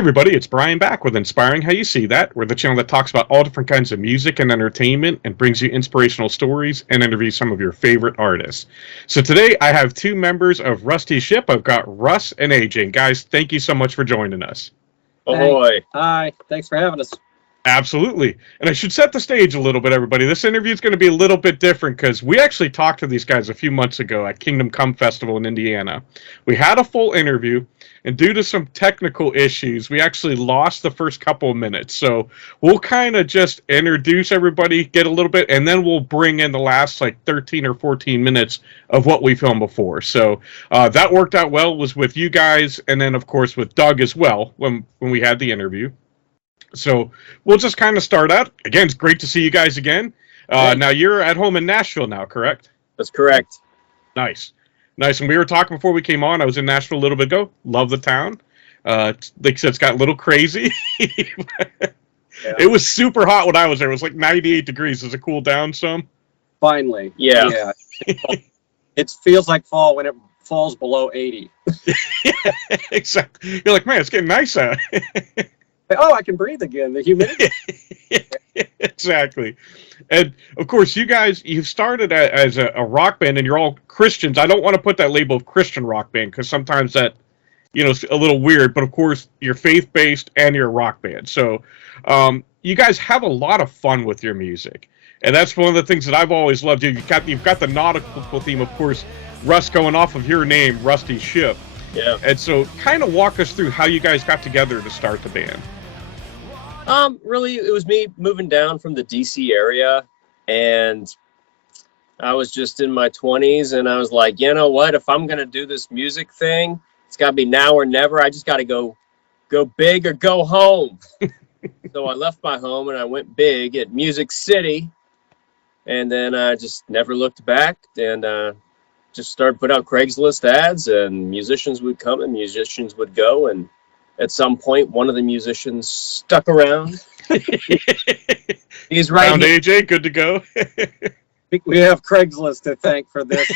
everybody, it's Brian back with Inspiring How You See That. We're the channel that talks about all different kinds of music and entertainment and brings you inspirational stories and interviews some of your favorite artists. So today I have two members of Rusty Shipp. I've got Russ and AJ. Guys, thank you so much for joining us. Ahoy. Hi, thanks for having us. Absolutely. And I should set the stage a little bit, everybody. This interview is going to be a little bit different because we actually talked to these guys a few months ago at Kingdom Come Festival in Indiana. We had a full interview, and due to some technical issues, we actually lost the first couple of minutes. So we'll kind of just introduce everybody, get a little bit, and then we'll bring in the last like 13 or 14 minutes of what we filmed before. So that worked out well. It was with you guys, and then, of course, with Doug as well when we had the interview. So we'll just kind of start out. Again, it's great to see you guys again. Now you're at home in Nashville now, correct? That's correct. Nice. Nice. And we were talking before we came on. I was in Nashville a little bit ago. Love the town. Like I said, it's got a little crazy. Yeah. It was super hot when I was there. It was like 98 degrees. Does it cool down some? Finally. Yeah. It feels like fall when it falls below 80. Exactly. You're like, man, it's getting nice out. Oh, I can breathe again. The humidity. Exactly. And of course, you guys, you've started as a rock band and you're all Christians. I don't want to put that label of Christian rock band because sometimes that, is a little weird. But of course, you're faith-based and you're a rock band. So you guys have a lot of fun with your music. And that's one of the things that I've always loved. You've got the nautical theme, of course, Russ, going off of your name, Rusty Shipp. Yeah. And so kind of walk us through how you guys got together to start the band. Really, it was me moving down from the DC area, and I was just in my 20s, and I was like, you know what? If I'm gonna do this music thing, it's gotta be now or never. I just gotta go big or go home. So I left my home and I went big at Music City, and then I just never looked back, and just started putting out Craigslist ads, and musicians would come and musicians would go, and at some point, one of the musicians stuck around. He's right Found here. AJ, good to go. We have Craigslist to thank for this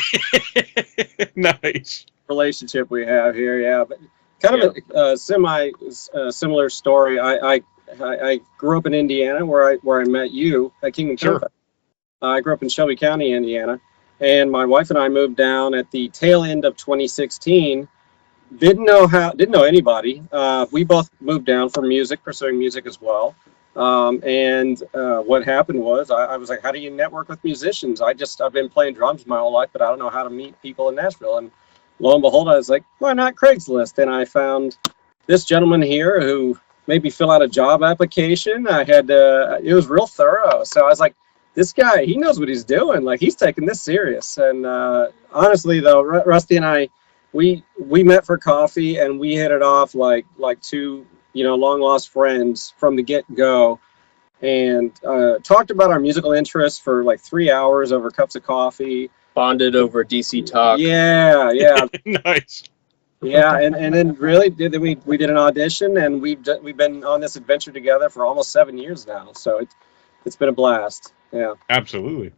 Nice. relationship we have here. Yeah, but kind of a similar story. I grew up in Indiana where I met you at Kingdom Come. Sure. I grew up in Shelby County, Indiana, and my wife and I moved down at the tail end of 2016. Didn't know anybody. We both moved down for music, pursuing music as well. And what happened was I was like, how do you network with musicians? I've been playing drums my whole life, but I don't know how to meet people in Nashville. And lo and behold, I was like, why not Craigslist? And I found this gentleman here who made me fill out a job application. It was real thorough. So I was like, this guy, he knows what he's doing. Like, he's taking this serious. And honestly, though, Rusty and I, we met for coffee and we hit it off like two long lost friends from the get-go, and talked about our musical interests for like 3 hours over cups of coffee. Bonded over DC talk. Yeah. Nice. Yeah, and then really we did an audition, and we've been on this adventure together for almost 7 years now. So it's been a blast. Yeah. Absolutely.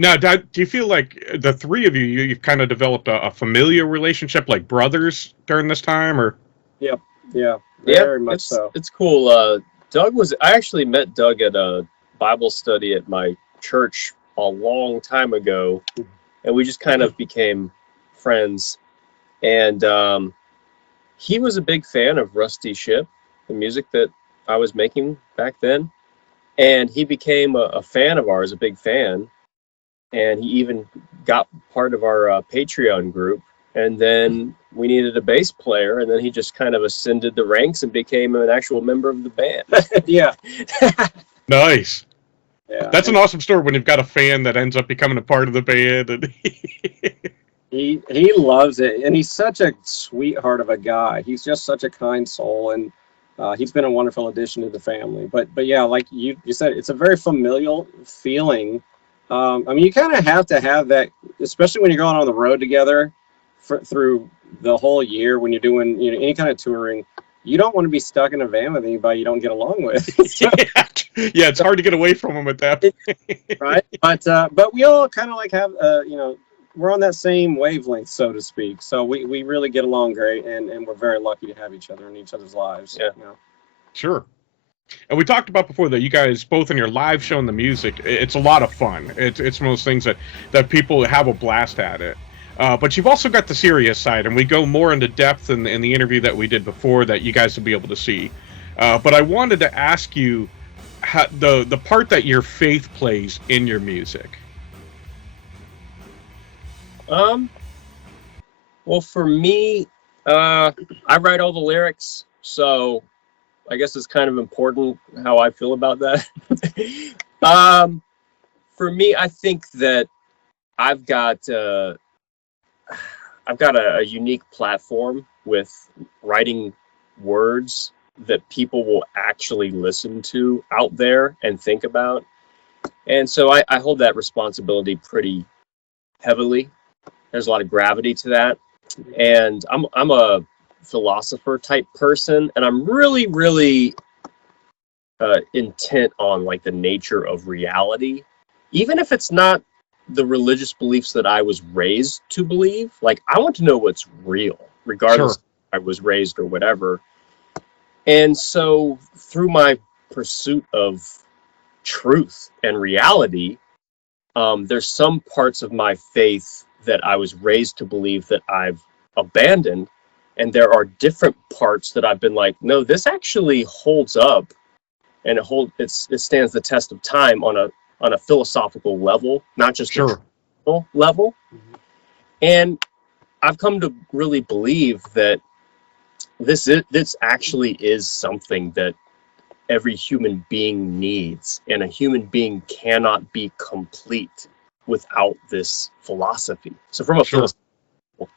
Now, do you feel like the three of you've kind of developed a familiar relationship, like brothers during this time, or? Yep. Yeah. Very much so. It's cool. I actually met Doug at a Bible study at my church a long time ago, and we just kind of became friends. And he was a big fan of Rusty Shipp, the music that I was making back then, and he became a fan of ours, a big fan. And he even got part of our Patreon group. And then we needed a bass player, and then he just kind of ascended the ranks and became an actual member of the band. Yeah. Nice. Yeah. That's an awesome story when you've got a fan that ends up becoming a part of the band. And He loves it, and he's such a sweetheart of a guy. He's just such a kind soul, and he's been a wonderful addition to the family. But yeah, like you said, it's a very familial feeling. You kind of have to have that, especially when you're going on the road together through the whole year. When you're doing any kind of touring, you don't want to be stuck in a van with anybody you don't get along with. So, yeah, it's hard to get away from them at that point. right? But we all kind of like have we're on that same wavelength, so to speak. So we really get along great, and we're very lucky to have each other in each other's lives. Yeah. You know? Sure. And we talked about before that you guys both in your live show and the music, it's a lot of fun. It's one of those things that people have a blast at it. But you've also got the serious side, and we go more into depth in the interview that we did before that you guys will be able to see. But I wanted to ask you the part that your faith plays in your music. Well, for me, I write all the lyrics, so I guess it's kind of important how I feel about that. For me, I think that I've got a unique platform with writing words that people will actually listen to out there and think about. And so I hold that responsibility pretty heavily. There's a lot of gravity to that. And I'm a philosopher type person, and I'm really intent on like the nature of reality, even if it's not the religious beliefs that I was raised to believe. Like, I want to know what's real, regardless Sure. if I was raised or whatever. And so through my pursuit of truth and reality, there's some parts of my faith that I was raised to believe that I've abandoned, and there are different parts that I've been like, no, this actually holds up, and it stands the test of time on a philosophical level, not just Sure. a traditional level. Mm-hmm. And I've come to really believe that this actually is something that every human being needs, and a human being cannot be complete without this philosophy. So from a Sure. philosophical,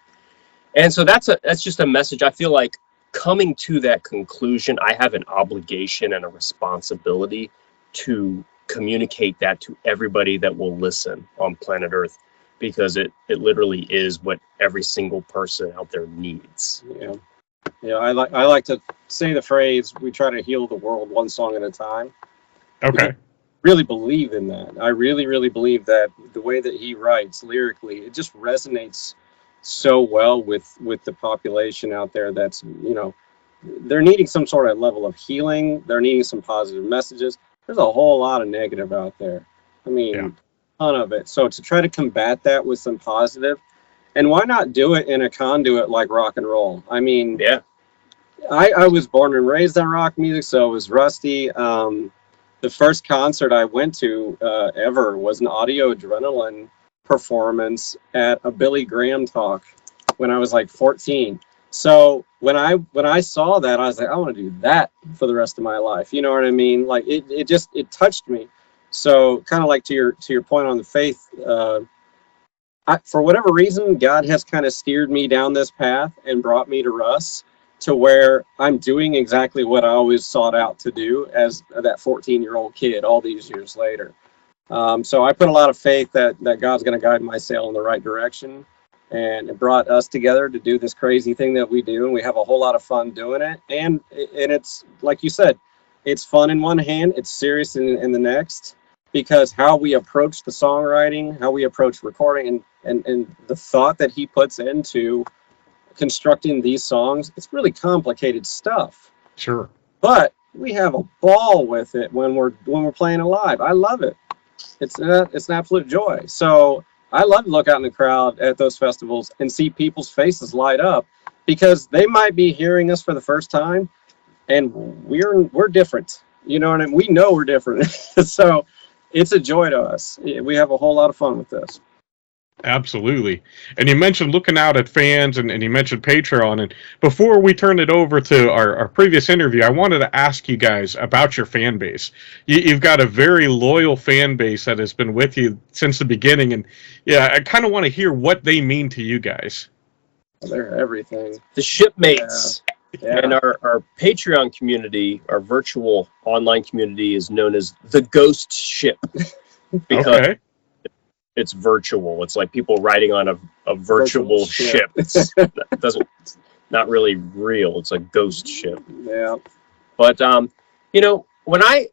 and so that's just a message. I feel like coming to that conclusion, I have an obligation and a responsibility to communicate that to everybody that will listen on planet Earth, because it literally is what every single person out there needs. Yeah. Yeah, I like to say the phrase, we try to heal the world one song at a time. Okay. Really believe in that. I really believe that the way that he writes lyrically, it just resonates so well with the population out there that's, you know, they're needing some sort of level of healing. They're needing some positive messages. There's a whole lot of negative out there. I mean, Yeah. ton of it. So to try to combat that with some positive, and why not do it in a conduit like rock and roll? I mean, Yeah. I was born and raised on rock music, so was Rusty. The first concert I went to ever was an Audio Adrenaline performance at a Billy Graham talk when I was like 14. So when I saw that, I was like, I want to do that for the rest of my life. You know what I mean? Like it touched me. So kind of like to your point on the faith, for whatever reason, God has kind of steered me down this path and brought me to Russ, to where I'm doing exactly what I always sought out to do as that 14-year-old kid all these years later. So I put a lot of faith that God's going to guide my sail in the right direction, and it brought us together to do this crazy thing that we do, and we have a whole lot of fun doing it. And it's, like you said, it's fun in one hand, it's serious in the next, because how we approach the songwriting, how we approach recording, and the thought that he puts into constructing these songs, it's really complicated stuff. Sure. But we have a ball with it when we're playing it live. I love it. It's an absolute joy. So I love to look out in the crowd at those festivals and see people's faces light up, because they might be hearing us for the first time, and we're different. You know, and we know we're different. So it's a joy to us. We have a whole lot of fun with this. Absolutely. And you mentioned looking out at fans, and you mentioned Patreon. And before we turn it over to our previous interview, I wanted to ask you guys about your fan base. You've got a very loyal fan base that has been with you since the beginning. And yeah, I kind of want to hear what they mean to you guys. They're everything. The shipmates. Yeah. And our Patreon community, our virtual online community, is known as the Ghost Ship, because Okay. it's virtual. It's like people riding on a virtual ship. It's not really real. It's a ghost ship. Yeah. But you know, when I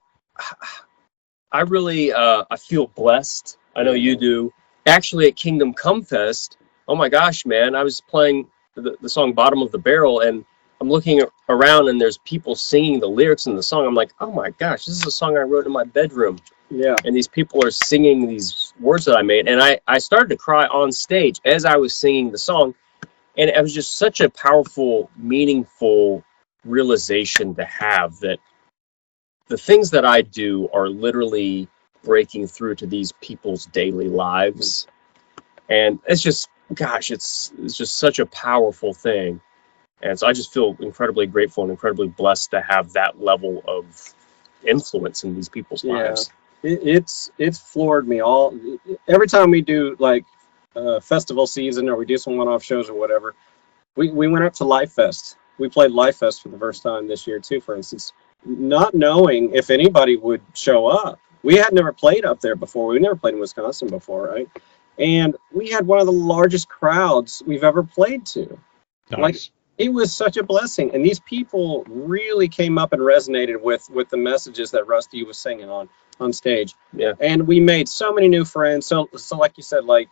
really I feel blessed. I know you do, actually at Kingdom Come Fest, oh my gosh, man, I was playing the song Bottom of the Barrel, and I'm looking around and there's people singing the lyrics in the song. I'm like, oh my gosh, this is a song I wrote in my bedroom. Yeah. And these people are singing these words that I made. And I started to cry on stage as I was singing the song. And it was just such a powerful, meaningful realization to have that the things that I do are literally breaking through to these people's daily lives. And it's just, gosh, it's just such a powerful thing. And so I just feel incredibly grateful and incredibly blessed to have that level of influence in these people's lives. It's floored me every time we do like festival season or we do some one-off shows or whatever. We went up to Life Fest. We played Life Fest for the first time this year too, for instance, not knowing if anybody would show up. We had never played up there before. We never played in Wisconsin before, right? And we had one of the largest crowds we've ever played to. Nice. Like, it was such a blessing. And these people really came up and resonated with the messages that Rusty was singing on stage. Yeah. And we made so many new friends. So like you said, like,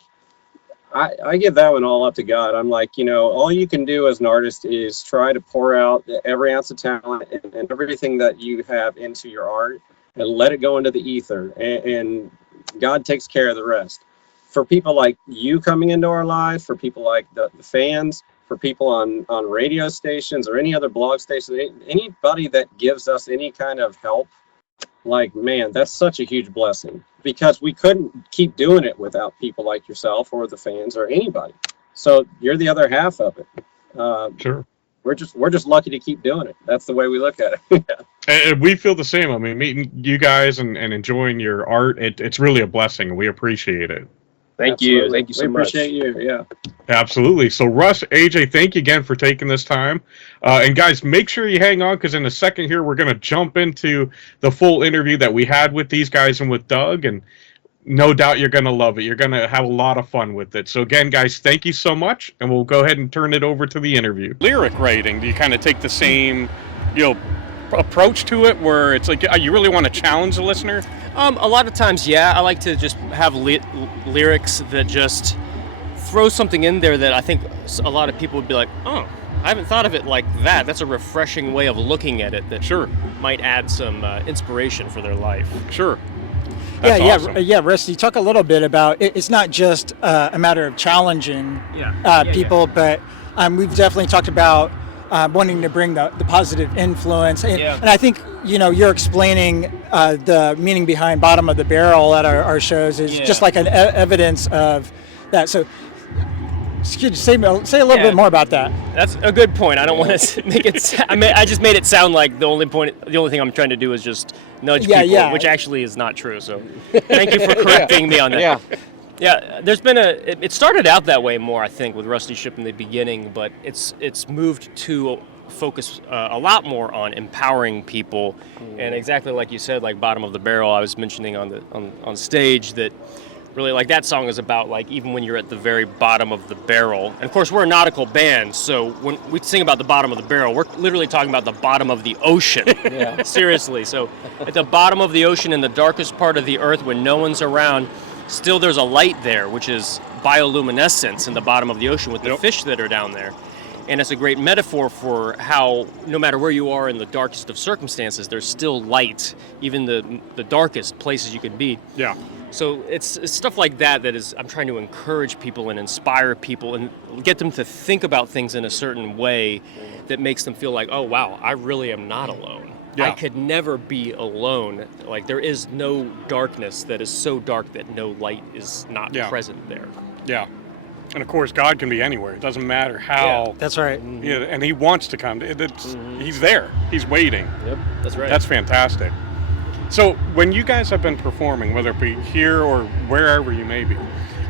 I give that one all up to God. I'm like, all you can do as an artist is try to pour out every ounce of talent and everything that you have into your art and let it go into the ether. And God takes care of the rest. For people like you coming into our lives, for people like the fans, for people on radio stations or any other blog station, anybody that gives us any kind of help, like, man, that's such a huge blessing, because we couldn't keep doing it without people like yourself or the fans or anybody. So you're the other half of it. Sure. We're just lucky to keep doing it. That's the way we look at it. And we feel the same. I mean, meeting you guys and enjoying your art, it's really a blessing. We appreciate it. Thank you. Thank you so much. We appreciate you. Yeah. Absolutely. So Russ, AJ, thank you again for taking this time. And guys, make sure you hang on, because in a second here, we're going to jump into the full interview that we had with these guys and with Doug. And no doubt you're going to love it. You're going to have a lot of fun with it. So again, guys, thank you so much. And we'll go ahead and turn it over to the interview. Lyric writing, do you kind of take the same, approach to it, where it's like you really want to challenge the listener? A lot of times, yeah. I like to just have lyrics that just throw something in there that I think a lot of people would be like, oh, I haven't thought of it like that. That's a refreshing way of looking at it that Sure might add some inspiration for their life. Sure. That's awesome. Yeah, Rusty, talk a little bit about it's not just a matter of challenging people, but we've definitely talked about wanting to bring the positive influence. And I think, you're explaining the meaning behind Bottom of the Barrel at our shows is just like an evidence of that. So say a little bit more about that. That's a good point. I don't want to make it. I just made it sound like the only thing I'm trying to do is just nudge people, which actually is not true. So thank you for correcting me on that. Yeah, there's been it started out that way more, I think, with Rusty Shipp in the beginning, but it's moved to focus a lot more on empowering people. And exactly like you said, like Bottom of the Barrel, I was mentioning on stage that really, like, that song is about, like, even when you're at the very bottom of the barrel. And of course, we're a nautical band, so when we sing about the bottom of the barrel, we're literally talking about the bottom of the ocean. Seriously. So at the bottom of the ocean, in the darkest part of the earth, when no one's around, still there's a light there, which is bioluminescence in the bottom of the ocean with the fish that are down there. And it's a great metaphor for how no matter where you are in the darkest of circumstances, there's still light, even the darkest places you could be. Yeah. So it's stuff like that is I'm trying to encourage people and inspire people and get them to think about things in a certain way that makes them feel like, oh, wow, I really am not alone. I could never be alone. Like, there is no darkness that is so dark that no light is not present there. Yeah. And of course, God can be anywhere. It doesn't matter how. That's right. Yeah, and He wants to come. He's there. He's waiting. Yep, that's right. That's fantastic. So when you guys have been performing, whether it be here or wherever you may be,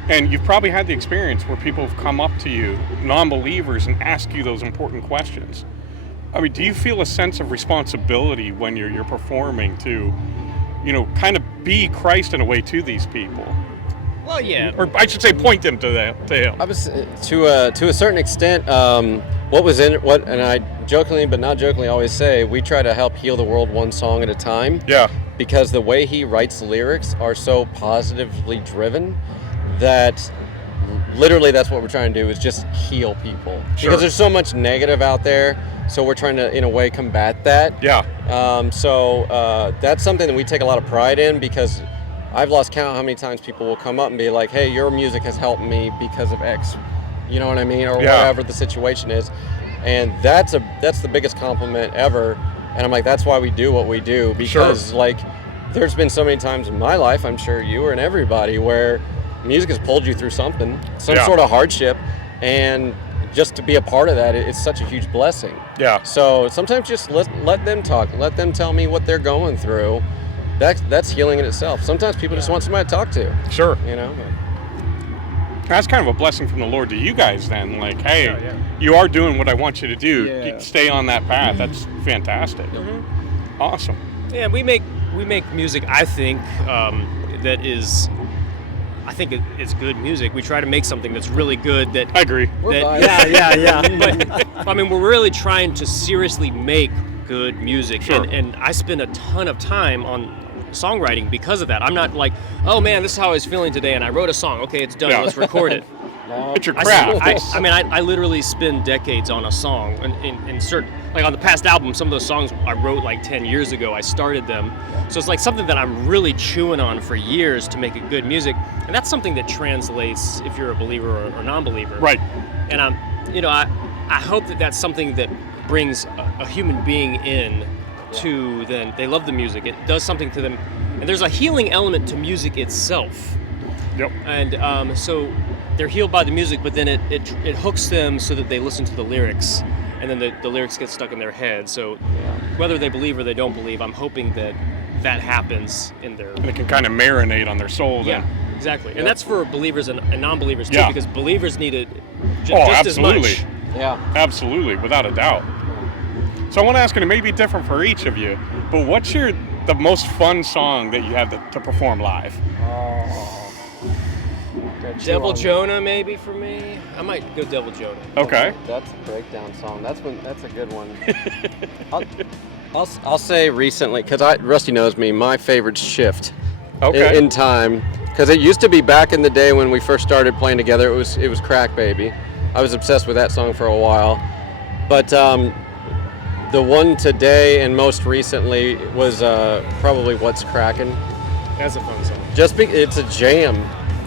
and you've probably had the experience where people have come up to you, non-believers, and ask you those important questions. I mean, do you feel a sense of responsibility when you're performing to, kind of be Christ in a way to these people? Well, yeah. Or I should say, point them to Him. I was to a certain extent. And I jokingly but not jokingly always say we try to help heal the world one song at a time. Yeah. because the way he writes lyrics are so positively driven that literally that's what we're trying to do, is just heal people. Sure. Because there's so much negative out there, so we're trying to, in a way, combat that. Yeah. So that's something that we take a lot of pride in, because I've lost count how many times people will come up and be like, hey, your music has helped me because of X, you know what I mean, or whatever the situation is. And that's the biggest compliment ever. And I'm like, that's why we do what we do, because like there's been so many times in my life, I'm sure you and everybody, where music has pulled you through something, some sort of hardship, and just to be a part of that, it's such a huge blessing. Yeah. So sometimes just let them talk, let them tell me what they're going through. That's healing in itself. Sometimes people just want somebody to talk to. Sure. You know. That's kind of a blessing from the Lord to you guys then. Like, hey, you are doing what I want you to do. Yeah. Stay on that path. That's fantastic. Awesome. Yeah, we make music, I think, that is, I think it's good music. We try to make something that's really good. That I agree. But I mean, we're really trying to seriously make good music. Sure. And I spend a ton of time on songwriting because of that. I'm not like, oh man, this is how I was feeling today, and I wrote a song. Okay, it's done. Let's record it. It's your craft. I literally spend decades on a song, and certain, like on the past album, some of those songs I wrote like 10 years ago. I started them, so it's like something that I'm really chewing on for years to make it good music, and that's something that translates if you're a believer or non-believer. Right. And I hope that that's something that brings a human being in to then they love the music. It does something to them, and there's a healing element to music itself. Yep. And so they're healed by the music, but then it hooks them so that they listen to the lyrics, and then the lyrics get stuck in their head. So whether they believe or they don't believe, I'm hoping that happens in their... And it can kind of marinate on their soul then. Yeah, exactly. And that's for believers and non-believers too, because believers need it just absolutely. as much. Yeah. Absolutely, without a doubt. So I want to ask, and it may be different for each of you, but what's the most fun song that you have to perform live? Devil Jonah, maybe for me. I might go Devil Jonah. Okay. That's a breakdown song. That's a good one. I'll say recently, because Rusty knows me, my favorite's Shift. Okay. In time, because it used to be back in the day when we first started playing together. It was Crack Baby. I was obsessed with that song for a while, but the one today and most recently was probably What's Crackin'. That's a fun song. It's a jam,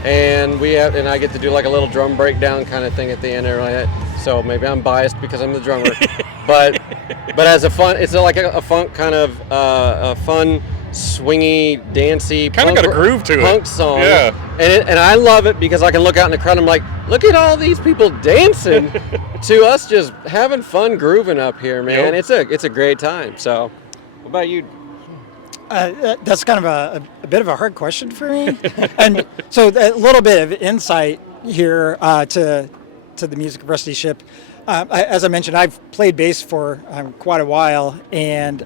and I get to do like a little drum breakdown kind of thing at the end or like that. So maybe I'm biased because I'm the drummer, but as a fun, it's like a funk kind of a fun, swingy, dancey, kind of got a groove to punk it. Song. Yeah. And I love it because I can look out in the crowd and I'm like, look at all these people dancing to us just having fun grooving up here, man. Yep. It's a great time. So, what about you? That's kind of a bit of a hard question for me. And so a little bit of insight here to the music of Rusty Shipp. As I mentioned, I've played bass for quite a while, and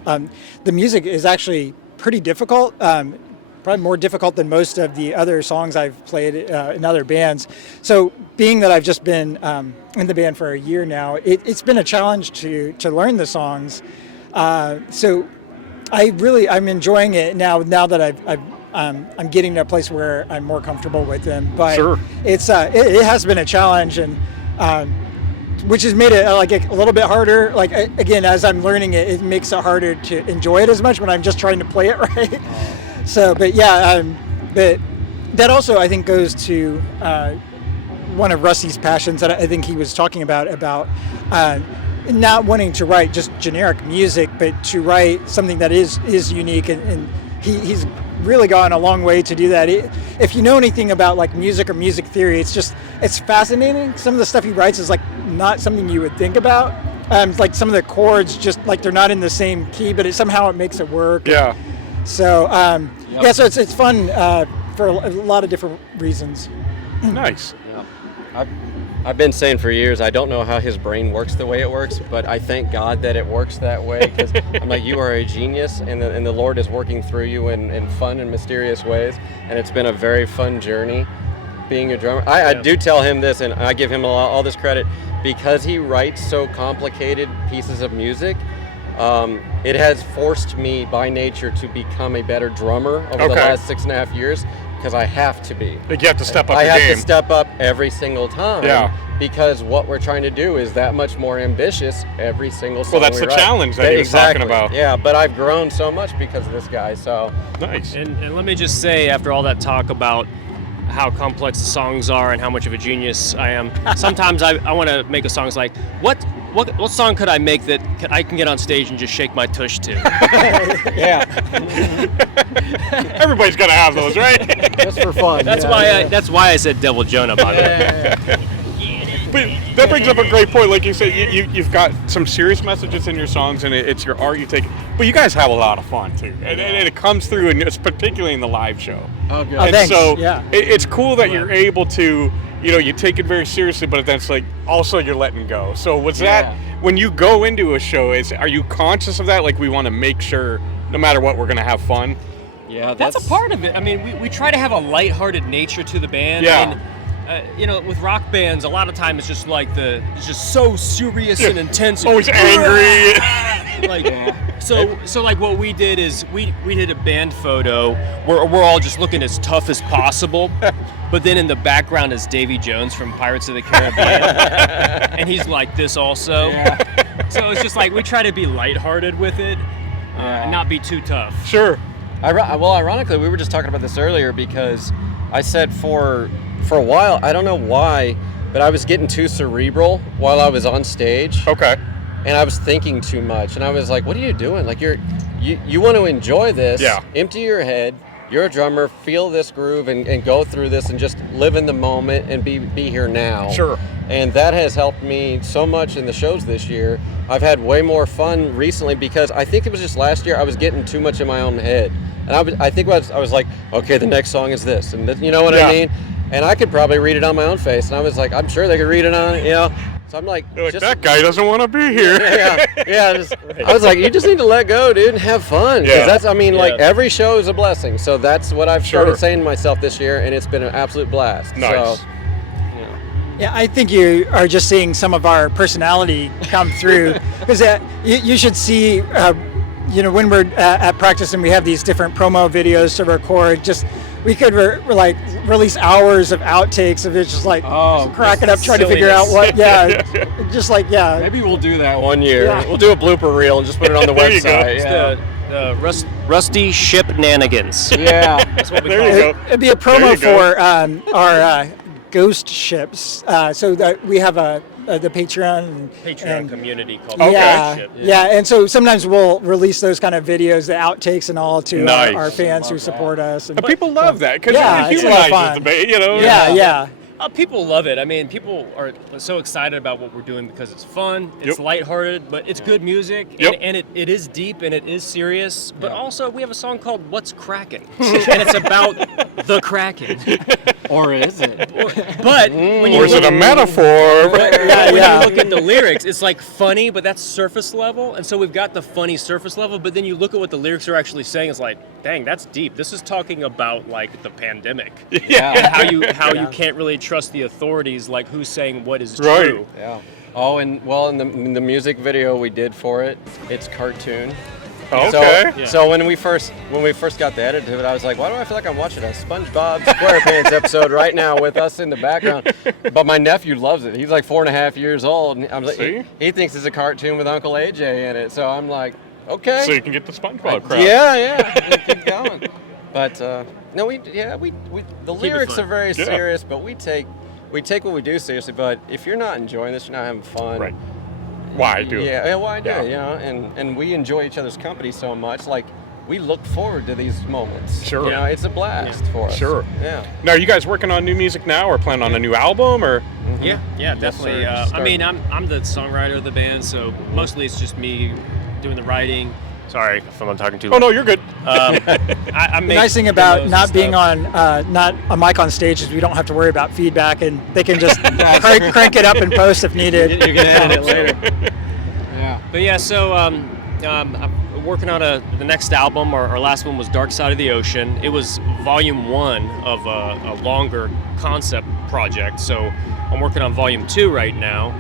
the music is actually pretty difficult. Probably more difficult than most of the other songs I've played in other bands. So being that I've just been in the band for a year now, it's been a challenge to learn the songs. So I'm enjoying it now that I'm getting to a place where I'm more comfortable with them. But sure. It has been a challenge, and which has made it like a little bit harder. Like again, as I'm learning it, it makes it harder to enjoy it as much when I'm just trying to play it right. So, but yeah, but that also I think goes to one of Rusty's passions that I think he was talking about not wanting to write just generic music, but to write something that is unique, and he's really gone a long way to do that. If you know anything about like music or music theory, it's fascinating. Some of the stuff he writes is like not something you would think about. Like some of the chords, just like they're not in the same key, but somehow it makes it work. Yeah. So so it's fun for a lot of different reasons. Nice. Yeah. I've been saying for years, I don't know how his brain works the way it works, but I thank God that it works that way, because I'm like, you are a genius, and the Lord is working through you in fun and mysterious ways, and it's been a very fun journey being a drummer. I do tell him this, and I give him all this credit, because he writes so complicated pieces of music. it has forced me by nature to become a better drummer over the last 6.5 years, because I have to be. Like you have to step up I your have game. to step up every single time. Yeah. Because what we're trying to do is that much more ambitious every single song. Well, that's the challenge that he was talking about. Yeah, but I've grown so much because of this guy. So nice. And let me just say, after all that talk about how complex the songs are and how much of a genius I am, sometimes I want to make a song like, what song could I make that I can get on stage and just shake my tush to? yeah, Everybody's gonna have those, right? just for fun. That's why I said Devil Jonah, by the way. But that brings up a great point. Like you said, you've got some serious messages in your songs, and it's your art you take. But you guys have a lot of fun too, and it comes through, and it's particularly in the live show. Oh, good. Oh, And thanks. so Yeah. it's cool that you're able to, you take it very seriously, but then it's like also you're letting go. So was that when you go into a show? Are you conscious of that? Like we want to make sure, no matter what, we're gonna have fun. Yeah, That's a part of it. I mean, we try to have a lighthearted nature to the band. Yeah. And, with rock bands, a lot of times it's just like it's just so serious and intense. Always angry. So like what we did is we did a band photo where we're all just looking as tough as possible, but then in the background is Davy Jones from Pirates of the Caribbean, and he's like this also. Yeah. So it's just like we try to be lighthearted with it, and not be too tough. Sure. Well, ironically, we were just talking about this earlier because I said for a while, I don't know why, but I was getting too cerebral while I was on stage. Okay. And I was thinking too much, and I was like, what are you doing? Like you want to enjoy this, empty your head, you're a drummer, feel this groove and go through this and just live in the moment and be here now. Sure. And that has helped me so much in the shows this year. I've had way more fun recently because I think it was just last year I was getting too much in my own head. And I was like, okay, the next song is this, and you know what I mean? And I could probably read it on my own face, and I was like, I'm sure they could read it on, So I'm like, that guy doesn't want to be here. I was like, you just need to let go, dude, and have fun. Because every show is a blessing. So that's what I've started saying to myself this year, and it's been an absolute blast. Nice. So, Yeah, I think you are just seeing some of our personality come through, because you should see, when we're at practice and we have these different promo videos to record, we could release hours of outtakes of it, just like cracking up, trying to figure out what, Maybe we'll do that one year. Yeah. We'll do a blooper reel and just put it on the There you go. website. It's the Rusty Shipp nanigans. Yeah. That's what we There call you it. go. it'd be a There promo you go. for our ghost ships, so that we have the Patreon and Community called Yeah, Ship. and so sometimes we'll release those kind of videos, the outtakes and all, to Nice. our fans who support us. And people love that because Yeah, it it's a lot of humanizes fun. the band, Yeah. People love it. I mean, people are so excited about what we're doing because it's fun, it's lighthearted, but it's good music, and it is deep and it is serious. But also, we have a song called "What's Crackin'," and it's about the Kraken. Or is it? But when you Or is it a metaphor? when you look at the lyrics, it's like funny, but that's surface level. And so we've got the funny surface level, but then you look at what the lyrics are actually saying. It's like, dang, that's deep. This is talking about like the pandemic. And how you can't really trust the authorities, like who's saying what is Right. true. Yeah. Oh, and well, in the music video we did for it, it's cartoon. Okay. So when we first got the edit to it, I was like, why do I feel like I'm watching a SpongeBob SquarePants episode right now with us in the background? But my nephew loves it. He's like 4.5 years old, and I'm like, he thinks it's a cartoon with Uncle AJ in it. So I'm like, okay. So you can get the SpongeBob crowd. Yeah, keep going. But no, the lyrics are very serious, but we take what we do seriously. But if you're not enjoying this, you're not having fun. Right. Why do it? Yeah, why do Yeah. it? And we enjoy each other's company so much. Like, we look forward to these moments. Sure. It's a blast for us. Sure. Yeah. Now, are you guys working on new music now, or planning on a new album, or? Yeah, definitely. sir. I mean, I'm the songwriter of the band, so mostly it's just me doing the writing. Sorry if I'm talking too Oh loud. no, you're good. The nice thing about not being on, not a mic on stage, is we don't have to worry about feedback, and they can just crank it up and post if needed. You can edit it later. Yeah. But yeah, so I'm working on the next album. Our last one was Dark Side of the Ocean. It was volume 1 of a longer concept project. So I'm working on volume 2 right now.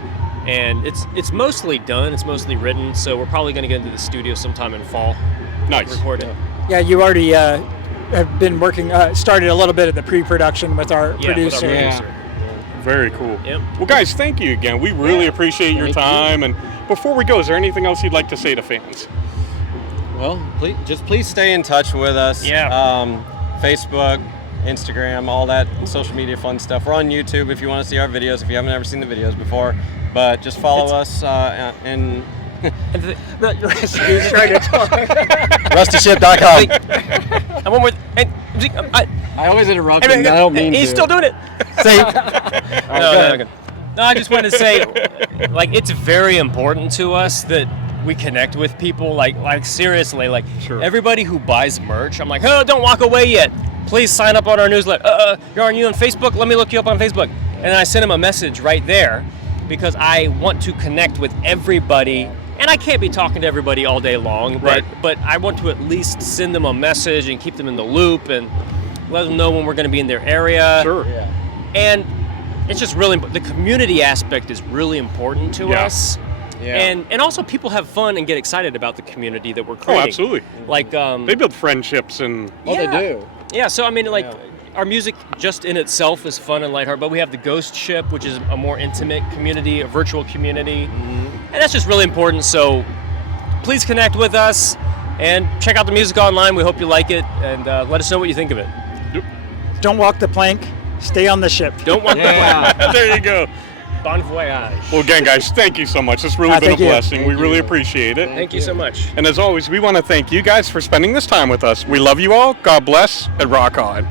and it's mostly done. It's mostly written, so we're probably going to get into the studio sometime in fall. Nice. Record it. Yeah, you already have been working, started a little bit of the pre-production with our producer. Very cool. Yep. Well, guys, thank you again. We really appreciate your time. And before we go, is there anything else you'd like to say to fans? Well, please stay in touch with us. Yeah. Facebook, Instagram, all that social media fun stuff. We're on YouTube if you want to see our videos, if you haven't ever seen the videos before. But just follow us and He's trying to talk. RustyShipp.com. And one more. I always interrupt him, and I don't mean He's to. still doing it. Say, No, I just wanted to say, like, it's very important to us that we connect with people. Like seriously, like everybody who buys merch, I'm like, oh, don't walk away yet. Please sign up on our newsletter. Are you on Facebook? Let me look you up on Facebook. And I sent him a message right there because I want to connect with everybody. And I can't be talking to everybody all day long, but I want to at least send them a message and keep them in the loop and let them know when we're going to be in their area. Sure. Yeah. And it's just really, the community aspect is really important to us. Yeah. And also people have fun and get excited about the community that we're creating. Oh, absolutely. Like They build friendships and... They do. Yeah, so I mean, like, our music just in itself is fun and lighthearted, but we have the Ghost Ship, which is a more intimate community, a virtual community, and that's just really important. So please connect with us and check out the music online. We hope you like it, and let us know what you think of it. Don't walk the plank, stay on the ship. Don't walk the plank. There you go. Bon voyage. Well, again, guys, thank you so much. It's really been a thank you. blessing. We really appreciate it. Thank you so much. And as always, we want to thank you guys for spending this time with us. We love you all. God bless, and rock on.